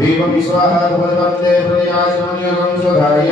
दीपं स्वाहा धूपवन्ते प्रयासमन्यं स्वधाय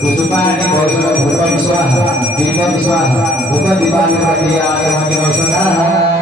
Kusupani Bosna Bhupam Swaha Dipam Swaha Bhupan Dipan Pratya Agamani Bosna Swaha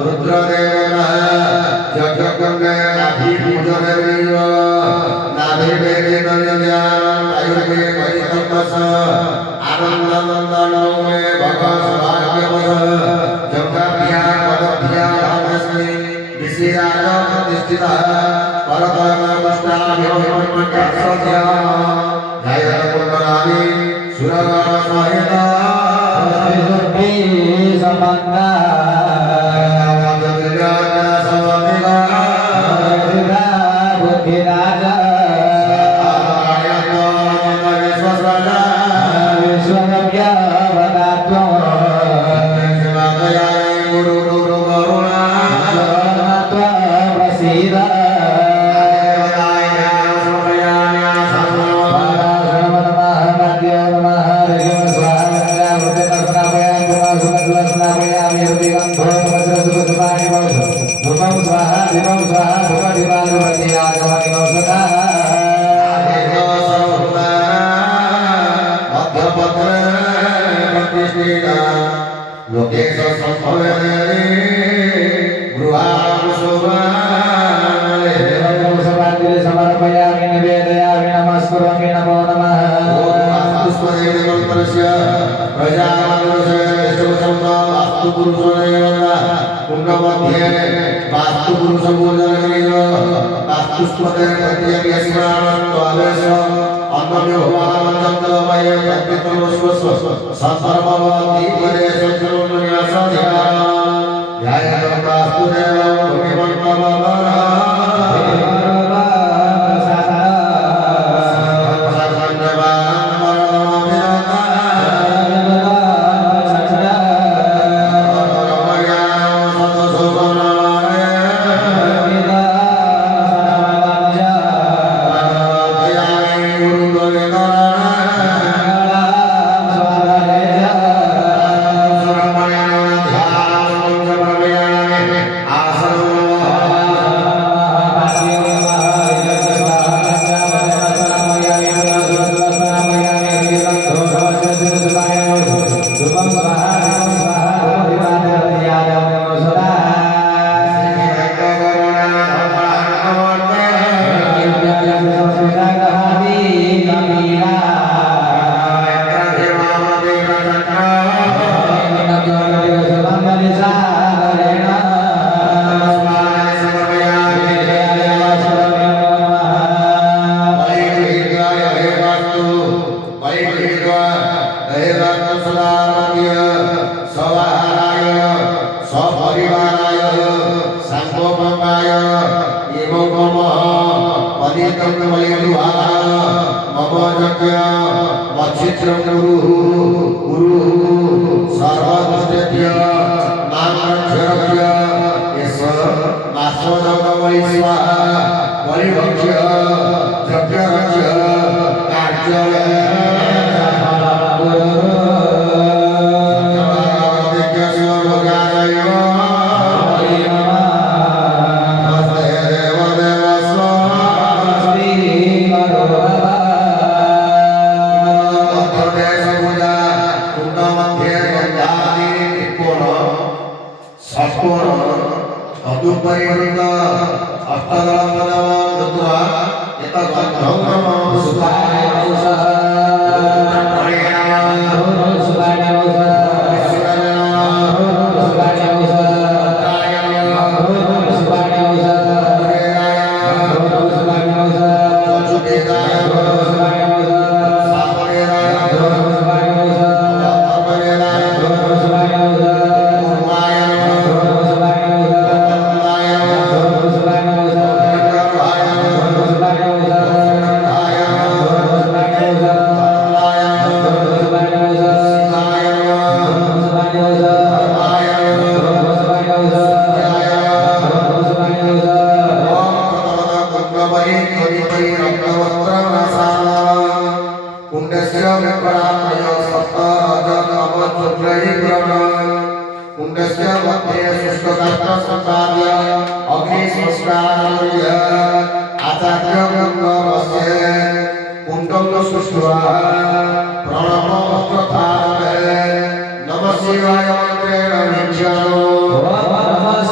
Rudradev Namo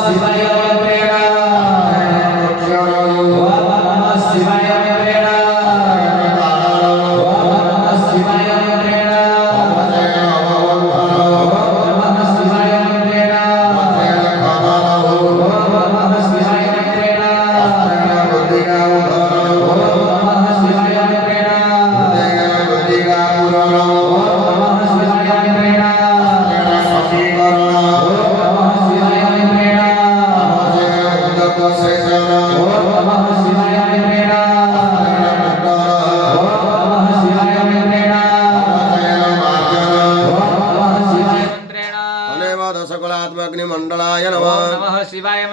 Shivaya.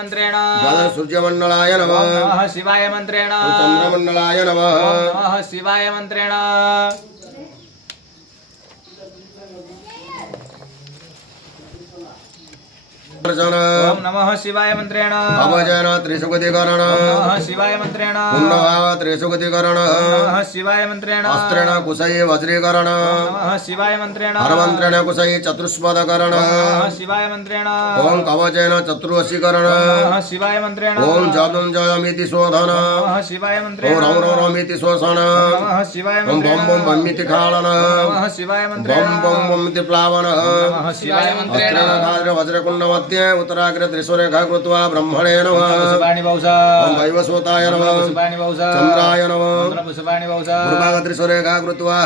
मंत्रेण द्वादश सूर्यमण्डलाय नमः ओम नमः शिवाय मंत्रेण चन्द्रमण्डलाय नमः ओम नमः शिवाय मंत्रेण ओम नमः शिवाय मंत्रेण अवजन त्रिशुगतिकरण ओम नमः शिवाय मंत्रेण पुण्यभाव त्रिशुगतिकरण ओम नमः शिवाय मंत्रेण अस्त्रेण कुशै वज्रीकरण ओम नमः शिवाय मंत्रेण हरमन्त्रेण कुशै चतुष्पदकरण ओम नमः शिवाय मंत्रेण ओम कवचेन चतुर्वशीकरण ओम नमः शिवाय मंत्रेण ओम जपं जयमिति शोधन ओम नमः शिवाय मंत्रेण ओम रम रमिति शोषण ओम नमः शिवाय ओम मंत्रेण बम बम बमिति खालन ओम नमः शिवाय मंत्रेण बम बम बमिति प्लावन ओम नमः शिवाय मंत्रेण अस्त्रेण वज्रकुण्ड मध्ये उत्तराग्रे त्रिशूरेखा कृत्वा ब्रह्मणे नमः पुष्पाणि बहुशः ओम वैवस्वताय नमः पुष्पाणि बहुशः चन्द्राय नमः पुष्पाणि बहुशः पूर्वाग त्रिशूरेखा कृत्वा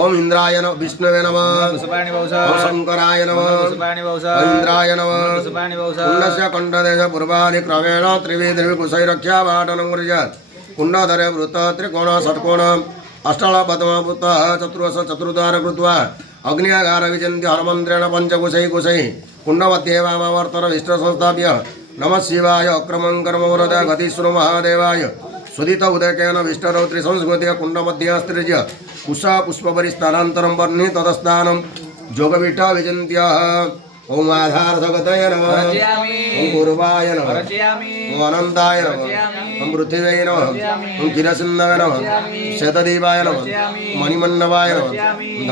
ओम इंद्राय नमः विष्णवे नमः पुष्पाणि बहुशः ओम शंकराय नमः पुष्पाणि बहुशः इंद्राय नमः पुष्पाणि बहुशः कुण्डस्य कण्ठदेश पूर्वादि क्रमेण त्रिविधि कुशैरख्यावाटनं कुर्यात् कुण्डधरे वृत्त त्रिकोण षट्कोण अष्टल पद्मभूत चतुर्वश चतुर्द्वार कृत्वा अग्न्यागार विचिन्त्य हनुमन्त्रेण पञ्चकुशै कुशै कुण्डमध्ये वामावर्तन विष्ट संस्थाप्य नमः शिवाय अक्रमं कर्मवरद गतिश्रु महादेवाय सुदित उदकेन विष्टरौ त्रिसंस्कृत्य कुण्डमध्यस्त्रिज्य कुशा पुष्पपरिस्थानान्तरं वर्णि तदस्थानं जोगपीठा विचिन्त्य ओम आधार जगतय नमः रचयामि ओम पूर्वाय नमः रचयामि ओम अनन्ताय नमः ओम पृथिवे नमः ओम किरसिन्धवे नमः शतदीवाय नमः मणिमण्डवाय नमः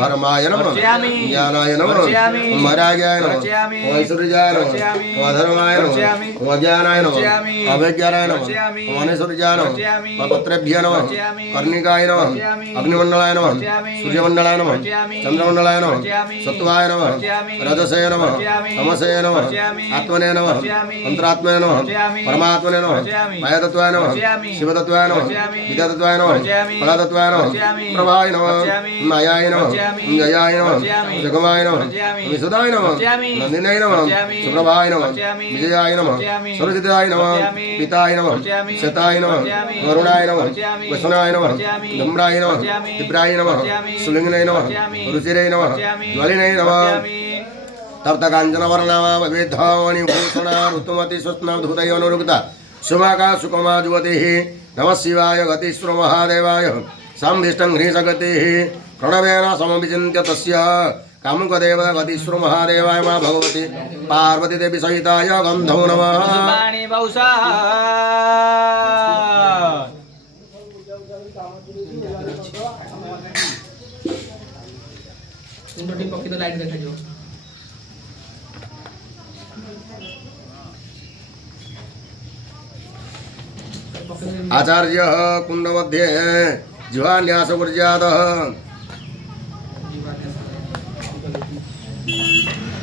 धर्माय नमः ज्ञानाय नमः ओम वैराग्याय नमः ओम ऐश्वर्याय नमः ओम अधर्माय नमः ओम अज्ञानाय नमः अविज्ञानाय नमः ओम अनैश्वर्याय नमः ओम पत्रेभ्यः नमः कर्णिकाय नमः अग्निमण्डलाय नमः सूर्यमण्डलाय नमः चन्द्रमण्डलाय नमः सत्वाय नमः रजसे नमः तमसे नमः आत्मने नमः अंतरात्मने नमः परमात्मने नमः मायातत्वाय नमः शिवतत्वाय नमः विद्यातत्वाय नमः फलतत्वाय नमः प्रभाय नमः मायाय नमः जयाय नमः जगमाय नमः विशुद्धाय नमः नंदिनाय नमः सुप्रभाय नमः विजयाय नमः सरस्वत्याय नमः पिताय नमः शताय नमः वरुणाय नमः वसनाय नमः धम्राय नमः दिव्राय नमः सुलिंगनाय नमः रुचिरे नमः ज्वलिनाय नमः तप्त कांचन वर्णा विधावणि भूषणा ऋतुमति स्वप्नधूतयोनुरुक्ता सुमाका सुकमा जुवतिः नमः शिवाय गतिश्रु महादेवाय साम्भिष्टं ह्रीसगतिः प्रणवेन समविचिन्त्य तस्य कामुकदेव गतिश्रु महादेवाय मा भगवती पार्वती देवी सहिताय गन्धो नमः पुष्पाणि बहुशः आचार्य कुंड मध्ये जीवान्यास ऊर्जातः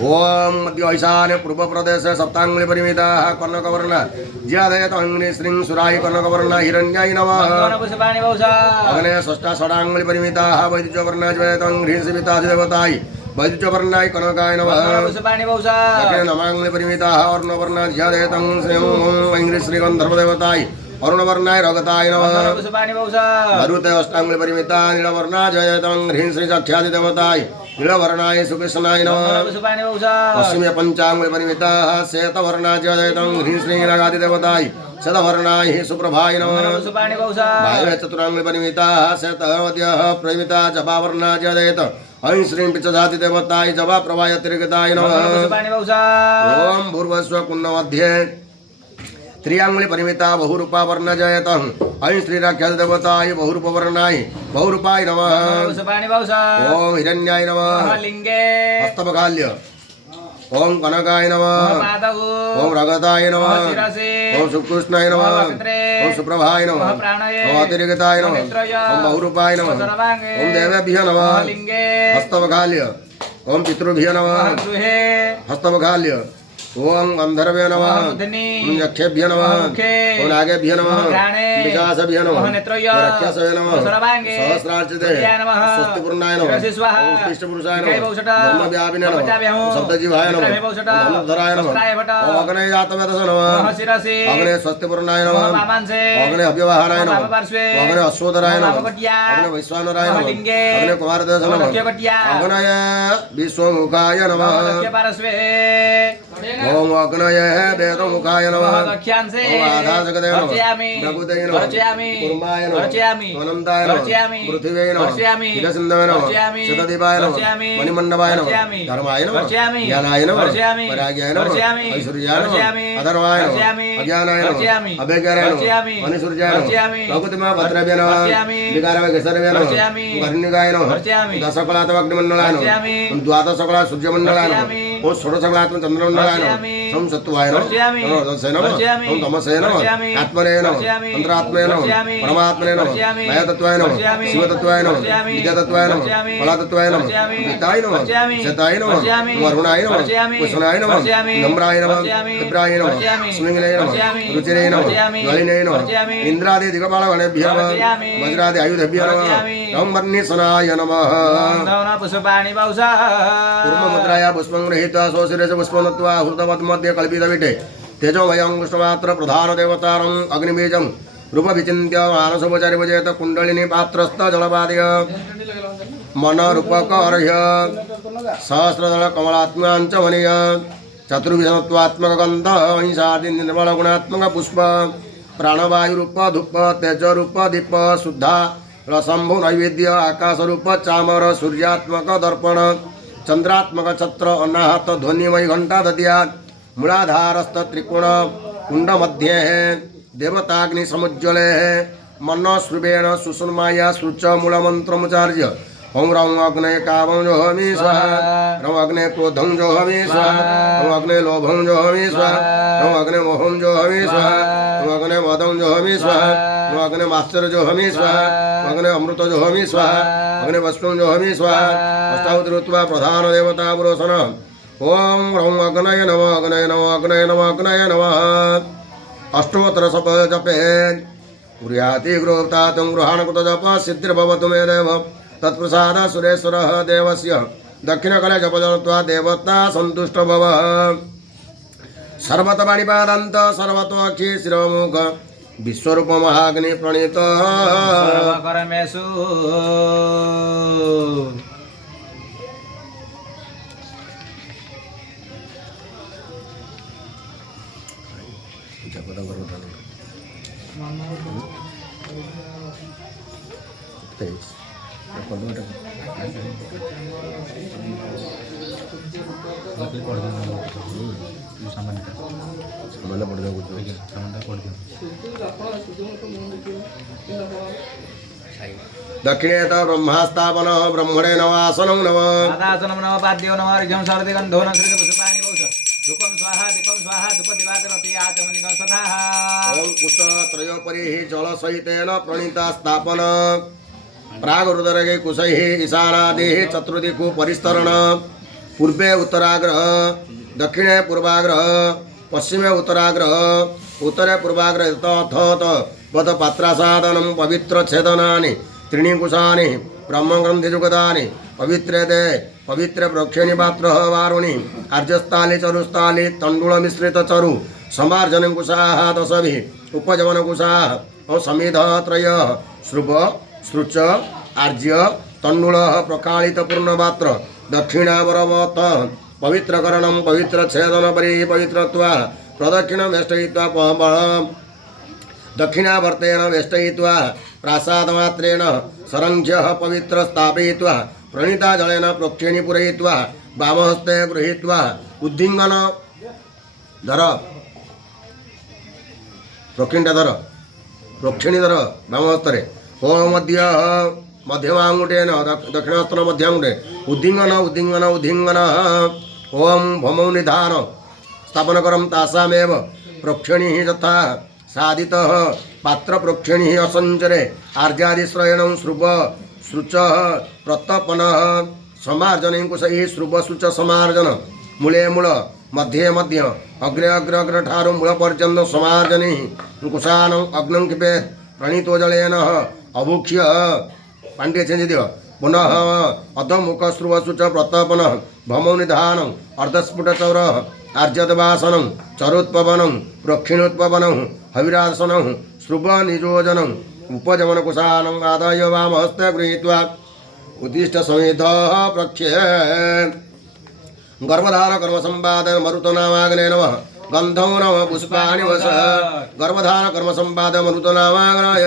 ओम मध्य ईशान्य पूर्व प्रदेश सप्तांगुलि परिमिताः कर्णकवर्ण ज्यादयत अग्नि श्रीं सुराय कर्णकवर्ण हिरण्याय नमः पुष्पाणि बहुशः अग्ने षष्ठा षडांगुलि परिमिताः वैद्यवर्ण ज्वयत अग्नि शिविता देवताय वैद्यवर्णाय कनकाय नमः पुष्पाणि बहुशः दक्षिण नमांगुलि परिमिताः वर्णवर्ण ज्यादयत अग्नि श्री गंधर्व देवताय अरुणवर्णाय रगताय नमः पुष्पाणि बहुशः मरुते अष्टांगुलि परिमिता नीलवर्णा जयत अग्नि श्री साक्षादि देवताय नीलवर्णाय सुकृष्णाय नमः पुष्पाणि बहुशः पश्चिमे पंचांगुलि परिमिताः श्वेतवर्णा जयत अग्नि श्री नीलगादि देवताय शतवर्णाय सुप्रभाय नमः पुष्पाणि बहुशः भावे चतुरांगुलि परिमिताः श्वेतवद्यः परिमिता जपावर्णा जयत ऐं श्रीं पिचजाति देवताय जपा प्रभाय तिर्गताय नमः पुष्पाणि बहुशः ओम भूर्भुवस्व कुंड मध्ये त्रियांगुलि परिमिता बहुरूपा वर्ण जयत ऐं श्रीराख्याति देवताय बहुरूपवर्णाय बहुरूपाय नमः पुष्पाणि बहुशः ओम हिरण्याय नमः लिंगे हस्तपकाल्य ओम कनकाय नमः पादौ ओम रगताय नमः शिरसि ओम सुकृष्णाय नमः ओम सुप्रभाय नमः प्राणये ओम अतिरिक्ताय नमः ओम बहुरूपाय नमः ओम देवेभ्यः नमः लिंगे हस्तपकाल्य ओम पितृभ्यः नमः गृहे हस्तपकाल्य ओम गंधर्वे नमः ओम यक्षेभ्यः नमः ओम नागेभ्यः नमः विकासभ्यः नमः रक्षसे नमः सहस्रार्चिते स्वस्तिपूर्णाय नमः ओम कृष्णपुरुषाय नमः धर्मव्यापिने नमः शब्दजीवाय नमः धनुर्धराय नमः ओम अग्ने जातवेदस नमः अग्ने स्वस्तिपूर्णाय नमः अग्ने अव्यवहाराय नमः अग्ने अश्वोदराय नमः अग्ने वैश्वानराय नमः अग्ने कुमारदेश नमः अग्ने विश्वमुखाय नमः ओम अग्नये वेदमुखाय नमः दक्ष्यांसे ओम आधासगदे नमः अर्चयामि प्रभुदये नमः अर्चयामि कुर्माय नमः अर्चयामि अनन्ताय नमः अर्चयामि पृथिवे नमः अर्चयामि क्षीरसिन्धवे नमः अर्चयामि शतदीपाय नमः अर्चयामि मणिमण्डपाय नमः अर्चयामि धर्माय नमः अर्चयामि ज्ञानाय नमः अर्चयामि वैराग्याय नमः अर्चयामि ऐश्वर्याय नमः अर्चयामि अधर्माय नमः अर्चयामि अज्ञानाय नमः अर्चयामि अभयकाराय नमः अर्चयामि मनुसूर्याय नमः अर्चयामि प्रकृतिमा भद्रव्य नमः अर्चयामि विकारमय केसरव्य नमः अर्चयामि कर्णिकाय नमः अर्चयामि दशकलात्मग्निमण्डलाय अर्चयामि नमः द्वादशकला सूर्यमण्डलाय नमः अर्चयामि ओम षोडशकलात्म चन्द्रमण्डलाय नमः अर्चयामि ओम सत्वाय नमः अर्चयामि ओम रजसे नमः अर्चयामि ओम तमसे नमः अर्चयामि आत्मने नमः अर्चयामि तन्त्रात्मने नमः अर्चयामि परमात्मने नमः अर्चयामि मयतत्वाय नमः अर्चयामि शिवतत्वाय नमः अर्चयामि विद्यातत्वाय नमः अर्चयामि फलातत्वाय नमः अर्चयामि गीताय नमः अर्चयामि शताय नमः अर्चयामि वरुणाय नमः अर्चयामि कुशनाय नमः अर्चयामि नम्राय नमः अर्चयामि विप्राय नमः अर्चयामि स्मिङ्गले नमः अर्चयामि रुचिरे नमः अर्चयामि ज्वालिने नमः अर्चयामि इन्द्रादि दिगपालगणेभ्यः नमः अर्चयामि वज्रादि आयुधेभ्यः नमः अर्चयामि ओम वर्णिसनाय नमः धौना पुष्पाणि बहुशः कूर्ममुद्राया पुष्पं गृहीत्वा स्वशिरसि पुष्पं दत्त्वा हृदवद्मध्ये कल्पितविटे तेजोमयं कृष्णमात्र प्रधानदेवतारम् अग्निबीजं रूपविचिन्त्य मानसोपचारिभुजेत कुण्डलिनी पात्रस्थ जलपादिय मनरूपकर्ह्य सहस्रदलकमलात्माञ्च वनीय चतुर्विधत्वात्मकगन्ध हिंसादि निर्मलगुणात्मकपुष्प प्राणवायुरूप धूप तेजरूप दीप शुद्धा रसंभु नैवेद्य आकाशरूप चामर सूर्यात्मक दर्पण चंद्रात्मक छत्र अनाहत ध्वनिमय घंटा दद्यात् मूलाधारस्थ त्रिकोण कुंड मध्ये देवताग्नि समुज्ज्वले मनस्रुवेण सुषुम्नाया शुच मूलमंत्रमुचार्य ओं रं अग्ने कामं जोहमि स्वाहा रं अग्ने क्रोधं जोहमि स्वाहा रं अग्ने लोभं जोहमि स्वाहा रं अग्ने मोहं जोहमि स्वाहा रं अग्ने मदं जोहमि स्वाहा रं अग्ने मास्तर जोहमि स्वाहा रं अग्ने अमृत जोहमि स्वाहा अग्ने वस्तुं जोहमि स्वाहा अष्टावति ऋत्वा प्रधान देवता पुरोसन ओं रं अग्नये नमः अग्नये नमः अग्नये नमः अग्नये नमः अष्टोत्तर सप जपेत् गृहाति गृहतातं गृहाणकृत जप सिद्धिर्भवतु मे देव तत्प्रसाद सुरेश्वर देवस्य दक्षिणकले जपजनत्वा देवता सन्तुष्ट भव सर्वतमणिपादन्त सर्वतोऽक्षि शिरोमुख विश्वरूप महाग्नि प्रणीत सर्वकर्मेषु दक्षिणेत ब्रह्मास्थापन ब्रह्मणे नवासनं नमः आदासनं नमः पाद्यो नमः अर्घ्यं सर्वदिगन्धो न श्रीत पुष्पाणि बहुश धूपं स्वाहा दीपं स्वाहा धूपदिवाकरति आचमनिकं स्वधाः ओम कुश त्रयोपरिः जलसहितेन प्रणीता स्थापन प्रागरुदरगे कुशैः ईशानादिः चतुर्दिक्कु परिस्तरण पूर्वे उत्तराग्रह दक्षिणे पूर्वाग्रह पश्चिमे उत्तराग्रह उत्तरे पूर्वाग्रह तथ पद पात्रासादनं पवित्र छेदनानि त्रीणि कुशानि ब्रह्मग्रन्थिजुगतानि पवित्रेते पवित्र प्रोक्षेणि पात्र वारुणि आर्जस्थाली चरुस्थाली तण्डुलमिश्रित चरु समार्जनं कुशाः दशभिः उपजवनकुशाः और समिध त्रय श्रुभ श्रुच आर्ज्य तण्डुलः प्रकालितपूर्णपात्र दक्षिणावरवत पवित्रकरणं पवित्र छेदनपरि पवित्रत्वा प्रदक्षिणं वेष्टयित्वा दक्षिणावर्तेन वेष्टयित्वा प्रासादमात्रेण सरङ्घ्यः पवित्र स्थापयित्वा प्रणीता जलेन प्रोक्षेणि पूरयित्वा वामहस्ते गृहीत्वा उद्धिङ्गन धर प्रोक्षिण्डधर प्रोक्षिणीधर वामहस्तरे ओम मध्य मध्यमांगुटेन दक्षिणहस्तन मध्याङ्गुटे उद्धिङ्गन उद्धिङ्गन उद्धिङ्गन ओम भमौ निधान स्थापनकरं तासामेव प्रोक्षिणिः यथा साधितः पात्र प्रोक्षिणिः असञ्चरे आर्जादिश्रयणं श्रुभ शुच प्रतपनः समार्जनं कुशैः श्रुभ शुच समार्जन मूले मूल मध्ये मध्य अग्रे अग्र अग्र ठारु मूल पर्यन्तं समार्जनी कुशानं अग्नं क्षिपेत् प्रणीतो जलेन अभुक्ष्य पाण्ड्य चेञ्जिदिव पुनः अधमुख श्रुव शुच प्रतपन भमौ निधानं अर्धस्फुटचौरः आर्जदवासनं चरोत्पवनं प्रोक्षिणोत्पवनं हविरासनं श्रुभ निजोजनं उपजवनकुशानं आदाय वामहस्ते गृहीत्वा उद्दिष्ट समेतः प्रख्ये गर्भधारण कर्म संपादन मरुतनामाग्ने नमः गंधौ नमः पुष्पाणि वस गर्भधारण कर्म संपादन मरुतनामाग्नय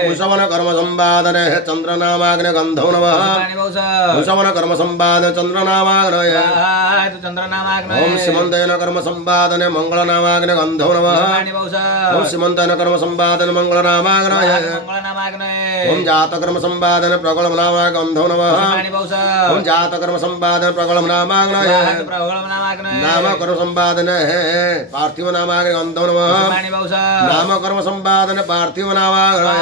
पुष्पवन कर्म संपादन चंद्रनामाग्ने गंधौ नमः पुष्पवन कर्म संपादन चंद्रनामाग्नय ओम सीमंतन कर्म संपादन मंगलनामाग्ने गंधौ नमः ओम सीमंतन कर्म संपादन मंगलनामाग्नय ओम जात कर्म संपादन प्रगलनामाग्ने गंधौ नमः ओम जात कर्म संपादन प्रगलनामाग्नय नाम कर्म संपादन पार्थिव नामाग्ने गंधौ नमः नाम कर्म संपादन पार्थिव नामाग्नय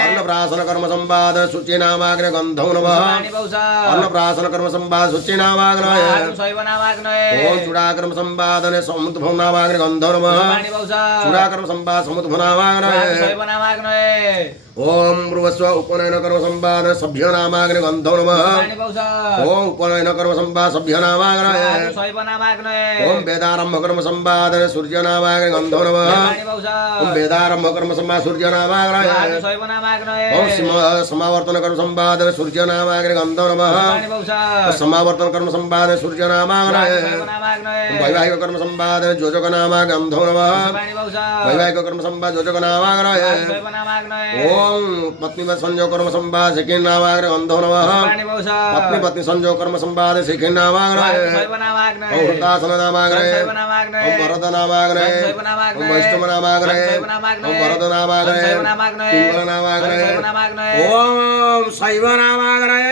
अन्नप्राशन कर्म संपादन शुचि नामाग्ने गंधौ नमः अन्नप्राशन कर्म संपादन शुचि नामाग्नय ओम चूड़ाकर्म संपादन समुद्भव नामाग्ने गंधौ नमः चूड़ाकर्म संपादन समुद्भव नामाग्नय ओम ब्रुवस्व उपनयन कर्म संपादन सभ्य नामाग्ने गंधौ नमः ओम उपनयन कर्म संपादन सभ्य नामाग्नय ओम वेदारंभ कर्म संपादन सूर्य नामाग्ने गंधौ नमः ओम वेदारंभ कर्म संपादन सूर्य नामाग्नय ओम समावर्तन कर्म संपादन सूर्य नामाग्ने गंधौ नमः समावर्तन कर्म संपादन सूर्य नामाग्नय वैवाहिक कर्म संपादन जोजक नामाग्ने गंधौ नमः वैवाहिक कर्म संपादन जोजक नामाग्नय ओम पत्नी संजोग कर्म संपादन शिखिन नामाग्ने गंधौ नमः पत्नी पत्नी संजोग कर्म संपादन शिखिन नामाग्नय ओम हृतासन नामाग्नय ओम वरद नामाग्नय ओम वैष्णव नामाग्नय ओम वरद नामाग्नय पिंगल नामाग्नय ओम शैव नामाग्नय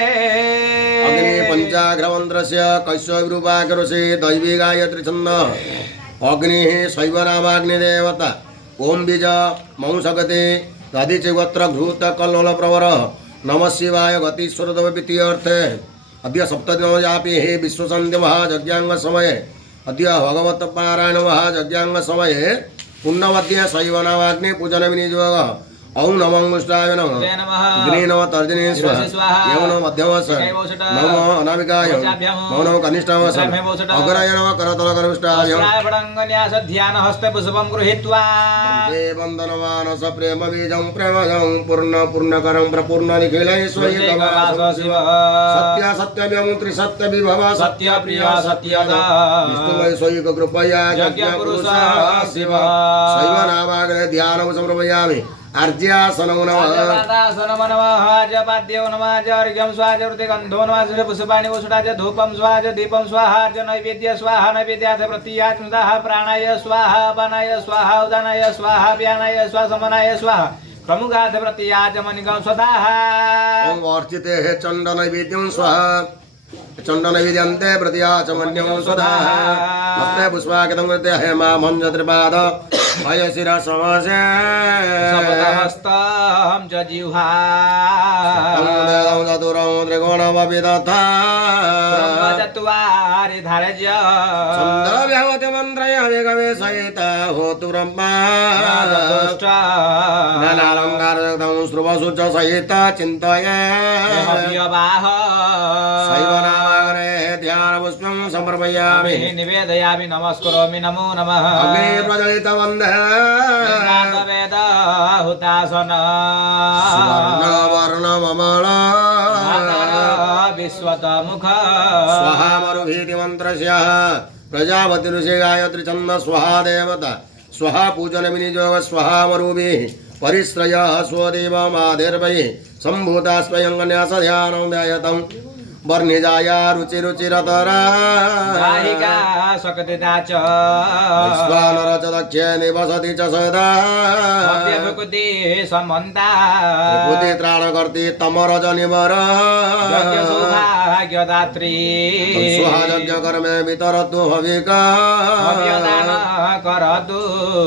अग्नि पंचाग्रमंत्रस्य कैश्वरूपाकरुषे दैवी गायत्री छंद अग्नि शैव नामाग्नि देवता ओम बीज मौसगते दधिचिगोत्र घृत कल्लोल प्रवर नमः शिवाय गतीश्वर देव द्वितीय अर्थे अद्य सप्तदिनो जापि हे विश्वसंध्य महायज्ञांग समये अद्य भगवत पारायण महायज्ञांग समये पुण्यवद्य शैव नामाग्नि पूजन विनियोग ओम नमो मुष्टाय नमः ग्ने नमः तर्जने स्वाहा एवं नमः मध्यमस नमो अनामिकाय नमो नमः कनिष्ठावस अग्रय नमः करतल कनिष्ठाय न्यास ध्यान हस्त पुष्पं गृहीत्वा वन्दे वन्दनमानस प्रेम बीजं प्रेमजं पूर्ण पूर्णकरं प्रपूर्ण निखिलय स्वयं सत्य सत्यव्यं त्रिसत्य विभव सत्य प्रिय सत्यदा विष्णुमय स्वयं कृपया यज्ञ पुरुष शिव शैव नामाग्ने ध्यानं समर्पयामि अर्ज्यासनो नमः जपाद्यो नमः अर्घ्यं स्वाहा गंधो नमः पुष्पाणि वसुडाच धूपं स्वाहा दीपं स्वाहा नैवेद्य स्वाहा नैवेद्याथ प्रतीयात्मतः प्राणाय स्वाहा अपानाय स्वाहा उदानाय स्वाहा व्यानाय स्वाहा समनाय स्वाहा प्रमुखाथ प्रतीयाचमनिकं स्वधाः ओम वर्चिते चंड नैवेद्यं स्वाहा चंड नैवेद्यन्ते प्रतीयाचमन्यं स्वधाः हस्ते पुष्पाकितं कृते हेमा मंज त्रिपाद भयशिरा समासे सपदहस्तं च जिह्वा चतुरं त्रिकोणमपि तथा चत्वारि धारय छन्दोभ्यवति मन्त्रय विगवे सहित होतु ब्रह्मा नानालङ्कारयुक्तं श्रुवसु च सहित चिन्तये शैव नामाग्ने ध्यानपुष्पं समर्पयामि निवेदयामि नमस्करोमि नमो नमः अग्नि प्रज्वलित वन्दे वेद हुतासन स्वर्णवर्णममल विश्वतमुख स्वाहा मरुभीति मन्त्रस्य प्रजापति ऋषि गायत्री छन्द स्वाहा देवता स्वाहा पूजन विनियोग स्वाहा मरुभिः परिश्रय स्वदेवमादिर्वै सम्भूता स्वयं न्यास ध्यानं ध्यायतं वर्णिजाया रुचि रुचिरतरा गायिका सकतिता च विश्वानर च दक्षे निवसति च सदा भव्यभुकुति समन्ता त्रिपुति त्राणकर्ति तमरज निवर यज्ञ सौभाग्यदात्री स्वाहा यज्ञ कर्मे वितरतु हविका भव्यदान करतु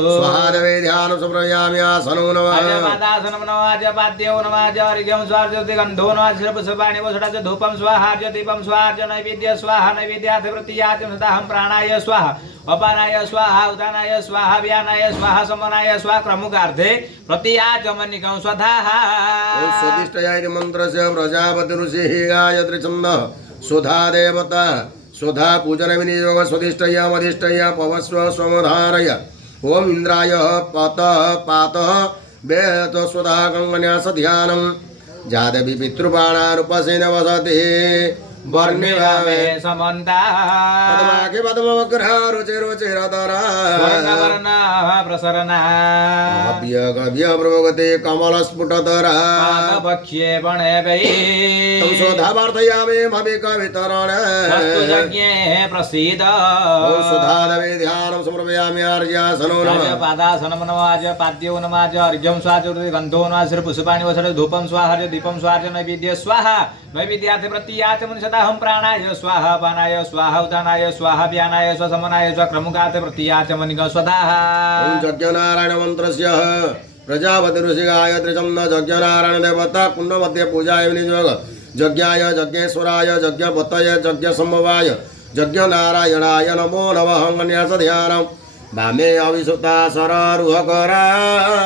स्वाहा देवी ध्यान सुप्रयामि आसनो नमः अजपादासनं नमः अजपाद्यो नमः अर्घ्यं स्वाहा ज्योतिगन्धो नमः पुष्पाणि वसुडाच धूपं स्वाहा दीपं स्वाहा नैवेद्य स्वाहा नैवेद्याथ प्रतीयात्मतः प्राणाय स्वाहा अपानाय स्वाहा उदानाय स्वाहा व्यानाय स्वाहा समनाय स्वाहा क्रमुकार्थे प्रतीयाचमनिकं स्वधाः ओम स्वदिष्टयाय मंत्रस्य प्रजापति ऋषिः गायत्री छन्दः सुधा देवता सुधा पूजन विनियोग स्वदिष्टया मदिष्टया पवस्व स्वमधारय ओम इंद्राय पत पात वेद स्वधा गंगन्यास ध्यानम जादवि पितृपाणानुपसेन वसते वर्णिभावे समन्ता पद्माखे पद्मवक्रः रुचि रुचिरतरा स्वर्णवर्णा प्रसरना काव्य काव्य प्रभगते कमलस्फुटतरा पादपक्ष्ये वणेवै तं शोधावार्थयामे भवे कवितरण वस्तुयज्ञे प्रसीद ॐ सुधादवे ध्यानं समर्पयामि आर्यासनो नमः पादासनं नमाज पाद्यो नमाज अर्घ्यं स्वाहा गन्धो नमाज पुष्पाणि वसरे धूपं स्वाहा दीपं स्वाहा नैवेद्य स्वाहा नैवेद्यार्थे प्रत्याचमन सदाहं प्राणाय स्वाहा पानाय स्वाहा उदानाय स्वाहा व्यानाय स्वसमनाय स्वक्रमुकार्थे प्रत्याचमन स्वधाः ॐ यज्ञनारायण मन्त्रस्य प्रजापति ऋषि गायत्री छन्द यज्ञनारायण देवता कुंड मध्ये पूजाय विनियोग यज्ञाय यज्ञेश्वराय यज्ञपतये यज्ञसमवाय यज्ञनारायणाय नमो नमः अन्यास ध्यानम् वामे अविसुता सरारुहकरा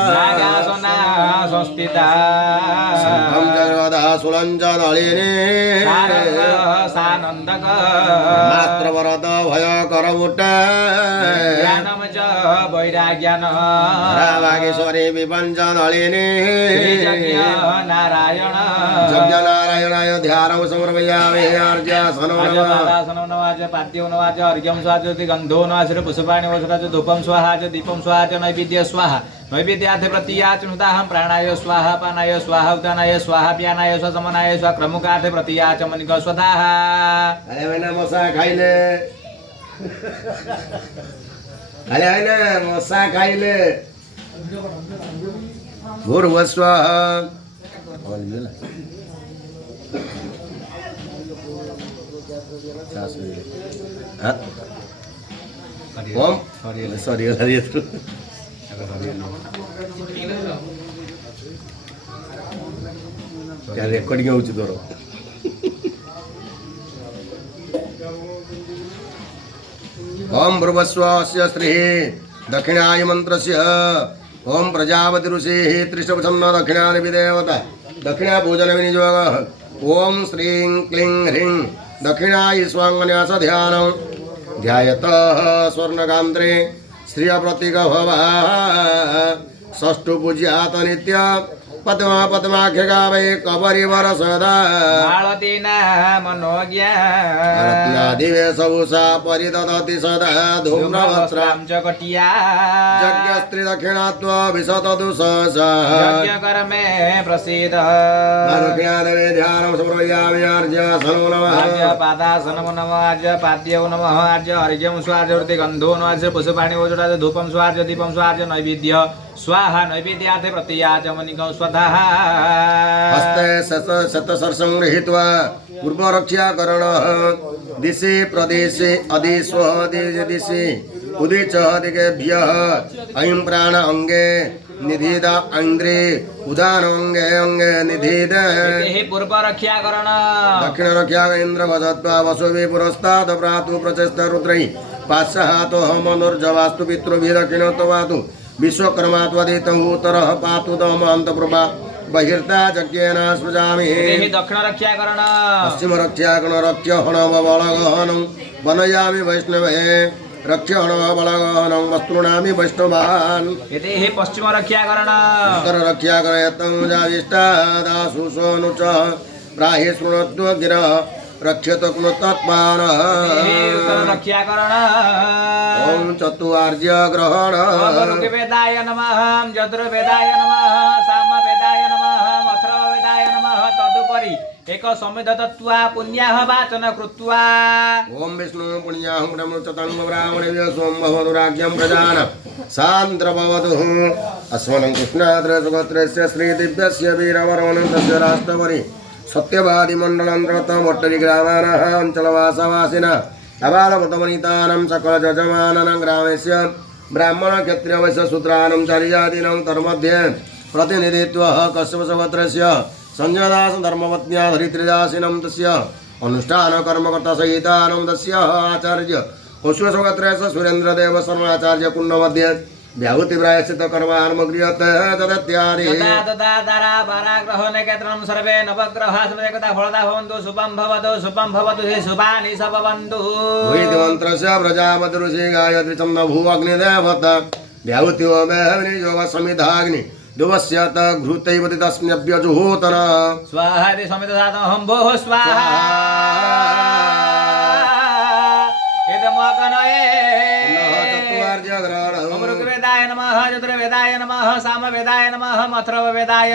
नागासना संस्थिता शङ्खं जगदा सुलञ्जदलिनी सानन्दक मात्रवरद भयकरमुट ज्ञानं च वैराग्यान रावागेश्वरी विपञ्चदलिनी नारायण यज्ञनारायणाय ध्यानं समर्पयामि आर्यासनो नमः पादासनो नवाज पाद्यो नवाज अर्घ्यं स्वाहा गन्धो नवाज पुष्पाणि वसराज धूपं स्वाहा दीपं स्वाहा नैवेद्य स्वाहा नैवेद्यार्थे प्रत्याचमन प्राणाय स्वाहा पानाय स्वाहा उदानाय स्वाहा व्यानाय स्वसमनाय स्वक्रमुकार्थे प्रत्याचमन स्वधाः अरे मैंने मसा खाइले अरे मैंने मसा खाइले भूर्भुवस्व ओम सॉरी हरिये तो क्या रेकॉर्डिंग होची तोर ओम भ्रुवस्वस्य स्त्री दक्षिणाय मंत्रस्य ओम प्रजापति ऋषिः त्रिशब्दं दक्षिणानि विदेवता दक्षिणा पूजन विनियोग ओम श्रीं क्लीं ह्रीं दक्षिणाय स्वांगन्यास ध्यानं ध्यायतः स्वर्णकान्त्रे श्रियप्रतीक भव षष्ठु पूज्यात नित्य पद्मा पद्माख्य गावे कबरीवर सदा मालतीना मनोज्ञा रत्नादिवेशभूषा परिदधति सदा धूम्रवस्त्रां च कटिया यज्ञस्त्री दक्षिणात्व विशतदुषसा यज्ञकर्मे प्रसीद दक्षिणादेवे ध्यानं समर्पयामि आर्यासनो नमः पादासनं नमाज पाद्यो नमः आर्य अर्घ्यं स्वाहा गन्धो नमाज पुष्पाणि वसराज धूपं स्वाहा दीपं स्वाहा नैवेद्य स्वाहा नैवेद्यार्थे प्रत्याचमनिकं स्वधाः हस्ते शतसर्षं गृहीत्वा पूर्वरक्षाकरणः दिशि प्रदेशे अदिस्व दिशि उदिच दिगेभ्यः ऐं प्राण अंगे निधीद ऐन्द्रे उदान अंगे अंगे निधीद पूर्वरक्षाकरण दक्षिण रक्षा इंद्र गजत्वा वसुभि पुरस्तात् प्रातु प्रचेष्ट रुद्रै पार्श्वहातो मनुर्जवास्तु पितृभिरक्षिणत्वातु विश्वकर्मात्वदितं उत्तरः पातु दम अन्तपुरपा बहिर्ता यज्ञेन सृजामि दक्षिण रक्षाकरण पश्चिम रक्षाकरण रक्षहण बलगहनं वनयामि वैष्णवे रक्षहण बलगहनं वस्त्रुणामि वैष्णवान् यते पश्चिम रक्षाकरण उत्तर रक्षाकरयतं जाविष्टादासु सोनु च प्राहि शृणोत्व गिरः रक्षत कृतत्मानः रक्षाकरण ओम चतुर्वर्य ग्रहण वेदाय नमः यजुर्वेदाय नमः सामवेदाय नमः अथर्ववेदाय नमः तदुपरि एक समिध तत्वा पुण्याः वाचन कृत्वा ओम विष्णु पुण्याहं ब्रह्मचतं ब्राह्मणेभ्यो सोम भवदुराज्ञं प्रजान सान्द्र भवतु अस्मनं कृष्णाद्र सुगोत्रस्य श्री दिव्यस्य वीरवरवनन्तस्य राष्ट्रवरि सत्यवादी मंडलांतर्गत मोट्टरी ग्रामानाः अंचलवासवासिनः अबालवृतवनितानां सकल जजमानानां ग्रामस्य ब्राह्मण क्षत्रिय वैश्य शूद्राणां चार्यादीनां तन्मध्ये प्रतिनिधित्वः कश्यपगोत्रस्य संजयदास धर्मपत्न्या धरित्रीदासिनं तस्य अनुष्ठान कर्मकर्ता सहितानां तस्य आचार्य कश्यपगोत्रस्य सुरेन्द्रदेव शर्माचार्य कुण्ड मध्ये व्याहुति प्रायश्चित कर्मानुमग्रियत तदत्यादि तदा दारा पराग्रहो नेकेत्रं सर्वे नवग्रहाः समवेकता फलदा भवन्तु शुभं भवतु हे शुभानि सब बन्धु भूयति मन्त्रस्य प्रजापति ऋषि गायत्री छन्द भू अग्निदेवता व्याहुत्यो मेहविनि जो समिधाग्नि दुवस्यत घृतैवति तस्म्यभ्यजुहोतन स्वाहा ते समित सातम भो स्वाहा इदमगनये चत्वार्यग्रहणम् ऋग्वेदाय नमः, यजुर्वेदाय नमः, सामवेदाय नमः, अथर्ववेदाय